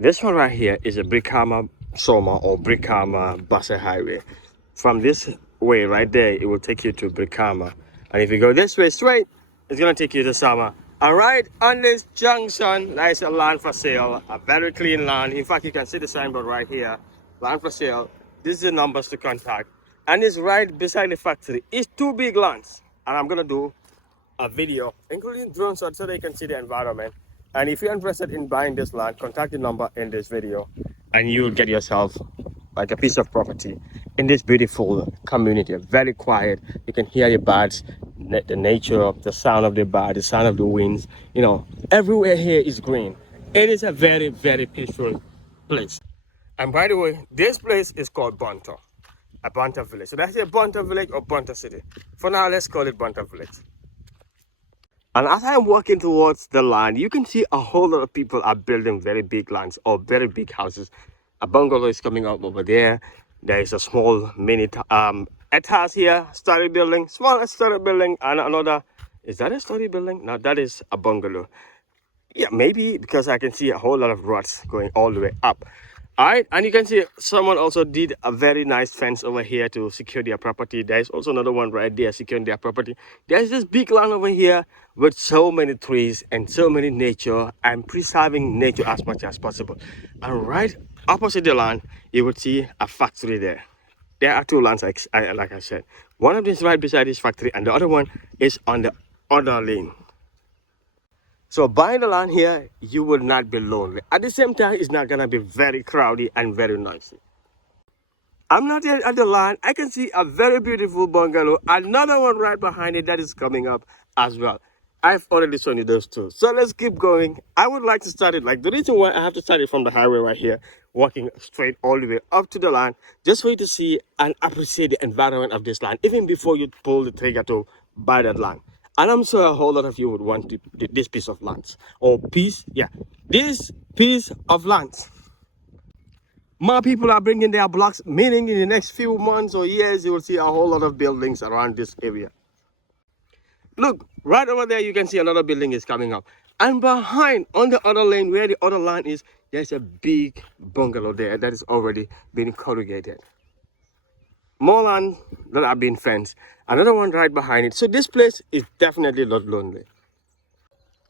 This one right here is a Brikama Soma or Brikama Basse Highway. From this way right there, it will take you to Brikama. And if you go this way straight, it's going to take you to Sama. And right on this junction, there is a land for sale, a very clean land. In fact, you can see the signboard right here, land for sale. This is the numbers to contact. And it's right beside the factory. It's two big lands. And I'm going to do a video, including drone shots, so they can see the environment. And if you're interested in buying this land, contact the number in this video and you'll get yourself like a piece of property in this beautiful community. Very quiet. You can hear the birds, the nature of the sound of the bird, the sound of the winds. You know, everywhere here is green. It is a very, very peaceful place. And by the way, this place is called Bontto, a Bontto village. So that's a Bontto village or Bontto city. For now, let's call it Bontto village. And as I'm walking towards the land, you can see a whole lot of people are building very big lands or very big houses. A bungalow is coming up over there. There is a small mini house here, story building, small story building, and another. Is that a story building? No, that is a bungalow. Yeah, maybe, because I can see a whole lot of rods going all the way up. All right, and you can see someone also did a very nice fence over here to secure their property. There's also another one right there securing their property. There's this big land over here with so many trees and so many nature and preserving nature as much as possible. And right opposite the land, you would see a factory there. There are two lands, like I said. One of them is right beside this factory and the other one is on the other lane. So buying the land here, you will not be lonely. At the same time, it's not going to be very crowded and very noisy. I'm not yet at the land. I can see a very beautiful bungalow. Another one right behind it that is coming up as well. I've already shown you those two. So let's keep going. I would like to start it. Like the reason why I have to start it from the highway right here, walking straight all the way up to the land, just for you to see and appreciate the environment of this land, even before you pull the trigger to buy that land. And I'm sure a whole lot of you would want this piece of land. Or piece, yeah. This piece of land. More people are bringing their blocks, meaning in the next few months or years, you will see a whole lot of buildings around this area. Look, right over there, you can see another building is coming up. And behind, on the other lane, where the other line is, there's a big bungalow there that is already being corrugated. More land that have been fenced. Another one right behind it. So this place is definitely not lonely.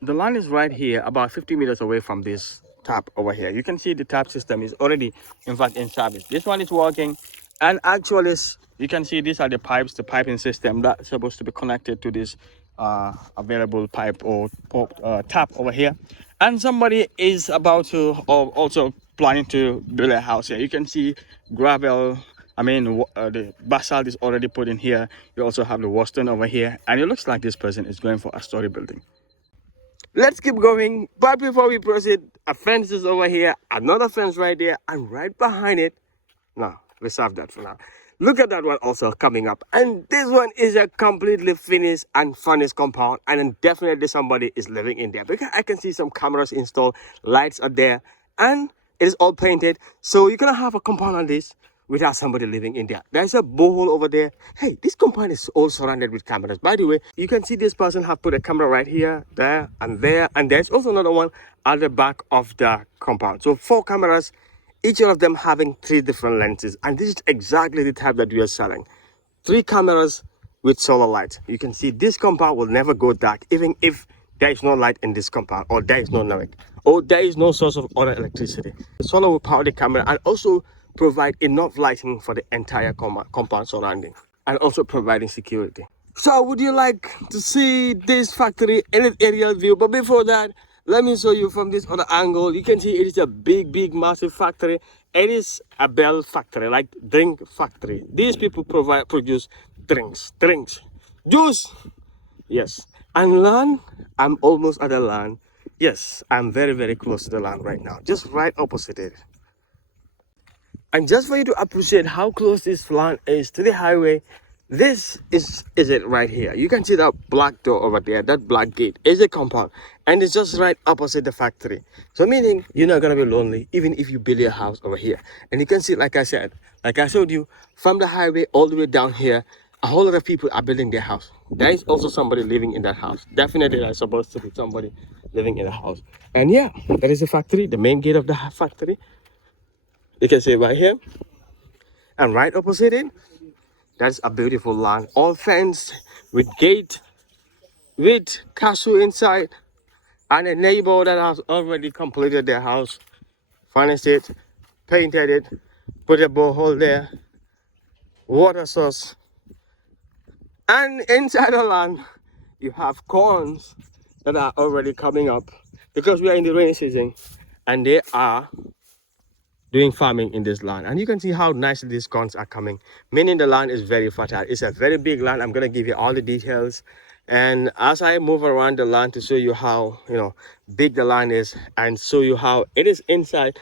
The land is right here, about 50 meters away from this tap over here. You can see the tap system is already, in fact, in service. This one is working. And actually, you can see these are the pipes, the piping system that's supposed to be connected to this available pipe or tap over here. And somebody is about to, or also planning to build a house here. You can see gravel. The basalt is already put in here. You also have the Western over here. And it looks like this person is going for a story building. Let's keep going. But before we proceed, a fence is over here. Another fence right there. And right behind it. No, reserve that for now. Look at that one also coming up. And this one is a completely finished and furnished compound. And then definitely somebody is living in there. Because I can see some cameras installed. Lights are there. And it is all painted. So you're going to have a compound on this without somebody living in there. There's a borehole over there. Hey, this compound is all surrounded with cameras. By the way, you can see this person have put a camera right here, there, and there. And there's also another one at the back of the compound. So 4 cameras, each of them having 3 different lenses. And this is exactly the type that we are selling. 3 cameras with solar light. You can see this compound will never go dark, even if there is no light in this compound, or there is no light, or there is no source of other electricity. The solar will power the camera and also provide enough lighting for the entire compound surrounding, and also providing security. So would you like to see this factory in an aerial view? But before that, let me show you from this other angle. You can see it is a big massive factory. It is a bell factory, like drink factory. These people produce drinks, juice. Yes. And land, I'm almost at the land. Yes, I'm very close to the land right now, just right opposite it. And just for you to appreciate how close this land is to the highway, this is it right here. You can see that black door over there, that black gate is a compound. And it's just right opposite the factory. So meaning you're not going to be lonely even if you build your house over here. And you can see, like I said, like I showed you, from the highway all the way down here, a whole lot of people are building their house. There is also somebody living in that house. Definitely there's supposed to be somebody living in a house. And yeah, that is the factory, the main gate of the factory. You can see right here. And right opposite it, that's a beautiful land, all fenced with gate, with castle inside, and a neighbor that has already completed their house, finished it, painted it, put a borehole there, water source. And inside the land, you have corns that are already coming up because we are in the rainy season, and they are doing farming in this land. And you can see how nicely these corns are coming, meaning the land is very fertile. It's a very big land. I'm going to give you all the details, and as I move around the land to show you how, you know, big the land is and show you how it is inside,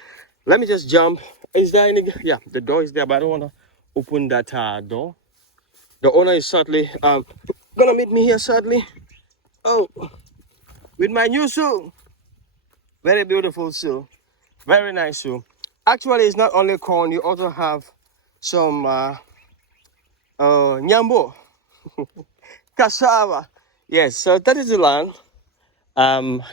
let me just jump. Is there any? Yeah, the door is there, but I don't want to open that door. The owner is shortly gonna meet me here shortly. Oh, with my new shoe. Very beautiful shoe. Very nice shoe. Actually, it's not only corn. You also have some nyambo, cassava. Yes, so that is the land.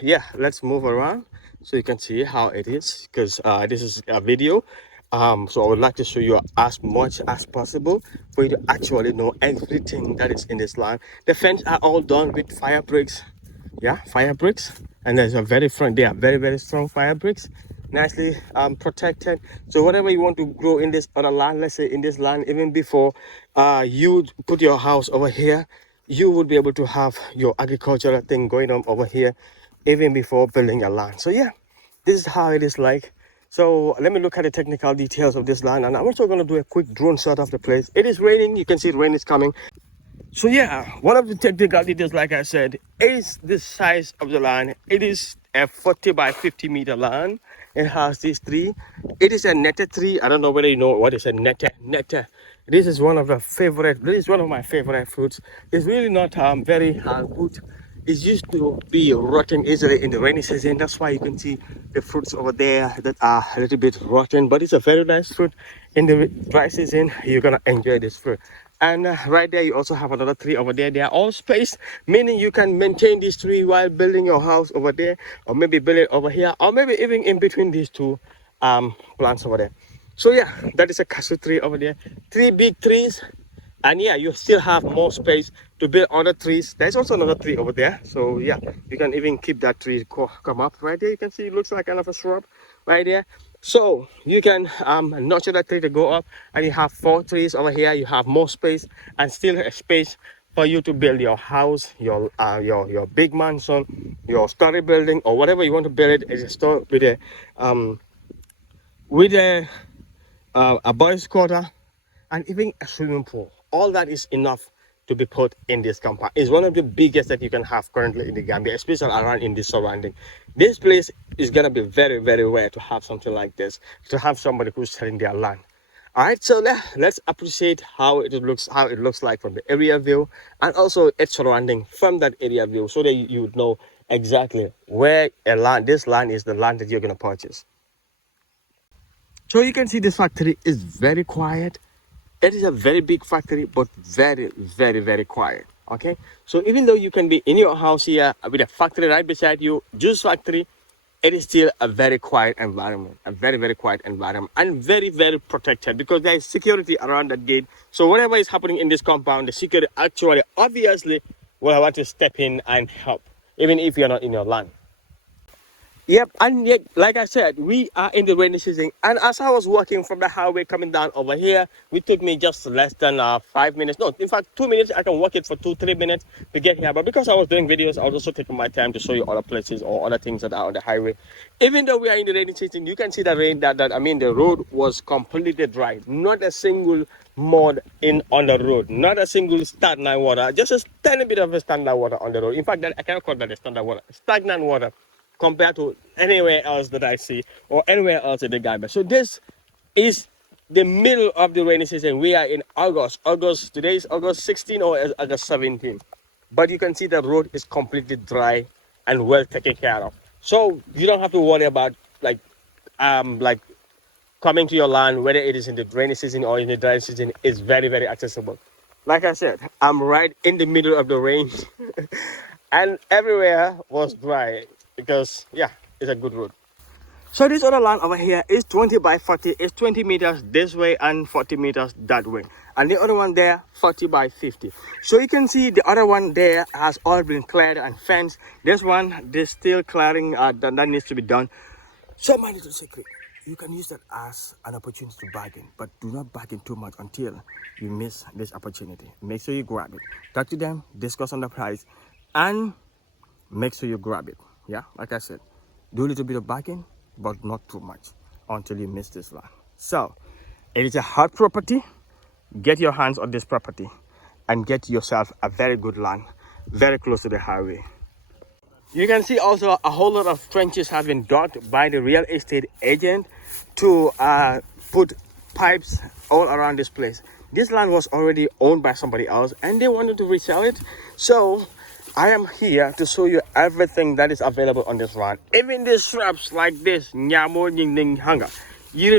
Yeah, let's move around so you can see how it is, because this is a video. So I would like to show you as much as possible for you to actually know everything that is in this land. The fence are all done with fire bricks. Yeah, fire bricks, and there's a very front. They are very strong fire bricks, nicely protected. So whatever you want to grow in this other land, let's say in this land, even before you put your house over here, you would be able to have your agricultural thing going on over here even before building a land. So yeah, this is how it is like. So let me look at the technical details of this land, and I'm also going to do a quick drone shot of the place. It is raining. You can see the rain is coming. So yeah, one of the technical details, like I said, is the size of the land. It is a 40 by 50 meter land. It has these three. It is a netted tree. I don't know whether you know what is a netted. This is one of my favorite fruits. It's really not very good. It used to be rotten easily in the rainy season. That's why you can see the fruits over there that are a little bit rotten. But it's a very nice fruit. In the dry season, you're gonna enjoy this fruit. And right there, you also have another tree over there. They are all spaced, meaning you can maintain this tree while building your house over there, or maybe build it over here, or maybe even in between these two plants over there. So yeah, that is a cashew tree over there. Three big trees. And yeah, you still have more space to build other trees. There's also another tree over there. So yeah, you can even keep that tree come up right there. You can see it looks like kind of a shrub right there. So you can nurture that tree to go up, and you have 4 trees over here. You have more space and still a space for you to build your house, your big mansion, your story building, or whatever you want to build. It is a store with a boys' quarter, and even a swimming pool. All that is enough to be put in this compound. It's one of the biggest that you can have currently in the Gambia, especially around in this surrounding. This place is gonna be very rare to have something like this, to have somebody who's selling their land. All right, so let's appreciate how it looks like from the area view, and also its surrounding from that area view, so that you would know exactly where this land is the land that you're gonna purchase. So you can see this factory is very quiet. It is a very big factory, but very quiet. Okay, so even though you can be in your house here with a factory right beside you, juice factory, it is still a very quiet environment, a very quiet environment, and very protected, because there is security around that gate. So whatever is happening in this compound, the security actually obviously will want to step in and help, even if you're not in your land. Yep, and yet, like I said, we are in the rainy season, and as I was walking from the highway coming down over here, it took me just less than 5 minutes. No, in fact, 2 minutes. I can walk it for 2-3 minutes to get here. But because I was doing videos, I was also taking my time to show you other places or other things that are on the highway. Even though we are in the rainy season, you can see the rain. The road was completely dry. Not a single mud on the road. Not a single stagnant water. Just a tiny bit of a stagnant water on the road. In fact, I cannot call that a stagnant water. Stagnant water, compared to anywhere else that I see or anywhere else in the Gambia. So this is the middle of the rainy season. We are in August. Today is August 16 or August 17. But you can see the road is completely dry and well taken care of. So you don't have to worry about like coming to your land, whether it is in the rainy season or in the dry season. Is very accessible. Like I said, I'm right in the middle of the rain and everywhere was dry. because yeah, it's a good road. So this other land over here is 20 by 40. It's 20 meters this way and 40 meters that way. And the other one there, 40 by 50. So you can see the other one there has all been cleared and fenced. This one, there's still clearing that needs to be done. So my little secret, you can use that as an opportunity to bargain, but do not bargain too much until you miss this opportunity. Make sure you grab it. Talk to them, discuss on the price, and make sure you grab it. Yeah, like I said, do a little bit of bargain, but not too much until you miss this land. So it is a hot property. Get your hands on this property and get yourself a very good land, very close to the highway. You can see also a whole lot of trenches have been dug by the real estate agent to put pipes all around this place. This land was already owned by somebody else and they wanted to resell it. So I am here to show you everything that is available on this land. Even these shrubs like this, nyamo ning ning hanga. You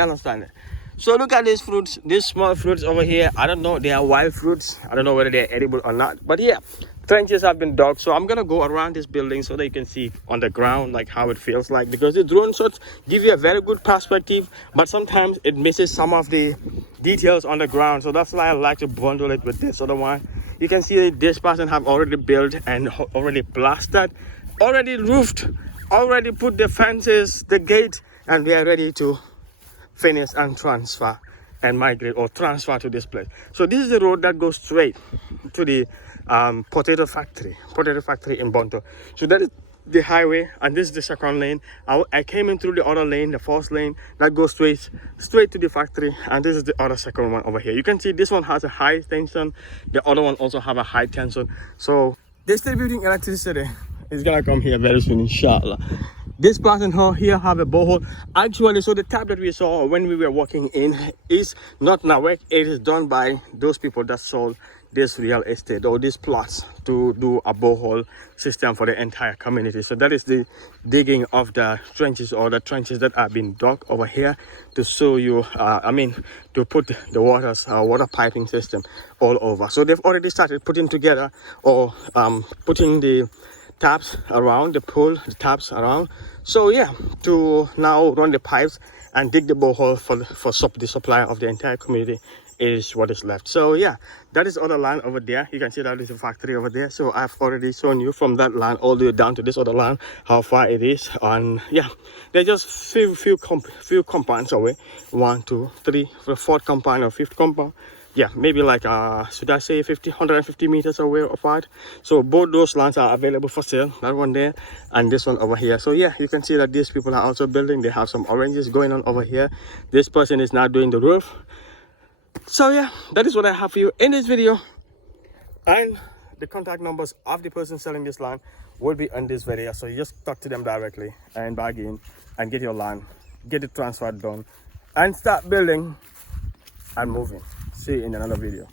understand it? So look at these fruits, these small fruits over here. I don't know, they are wild fruits. I don't know whether they're edible or not. But yeah, trenches have been dug. So I'm gonna go around this building so that you can see on the ground like how it feels like, because the drone shots give you a very good perspective, but sometimes it misses some of the details on the ground. So that's why I like to bundle it with this other one. You can see this person have already built and already plastered, already roofed, already put the fences, the gate, and we are ready to finish and transfer and migrate or transfer to this place. So this is the road that goes straight to the potato factory in Bontto. So that is the highway, and this is the second lane. I came in through the other lane, the first lane that goes straight to the factory, and this is the other second one over here. You can see this one has a high tension, the other one also have a high tension. So distributing electricity is gonna come here very soon, inshallah. This person here have a borehole. Actually, so the tap that we saw when we were walking in is not Nawek. It is done by those people that sold this real estate or these plots to do a borehole system for the entire community. So that is the digging of the trenches, or the trenches that are being dug over here to show you, to put the water piping system all over. So they've already started putting together or putting the taps around, the taps around. So yeah, to now run the pipes and dig the borehole for the supply of the entire community is what is left. So yeah, that is other land over there. You can see that is a factory over there. So I've already shown you from that land all the way down to this other land how far it is. And yeah, they're just few compounds away. 1, 2, 3, the fourth compound or fifth compound. Yeah, maybe like should I say 150 meters away apart. So both those lands are available for sale, that one there and this one over here. So yeah, you can see that these people are also building. They have some oranges going on over here. This person is now doing the roof. So yeah, that is what I have for you in this video, and the contact numbers of the person selling this land will be on this video. So you just talk to them directly and bargain and get your land, get it transferred done, and start building and moving. See you in another video.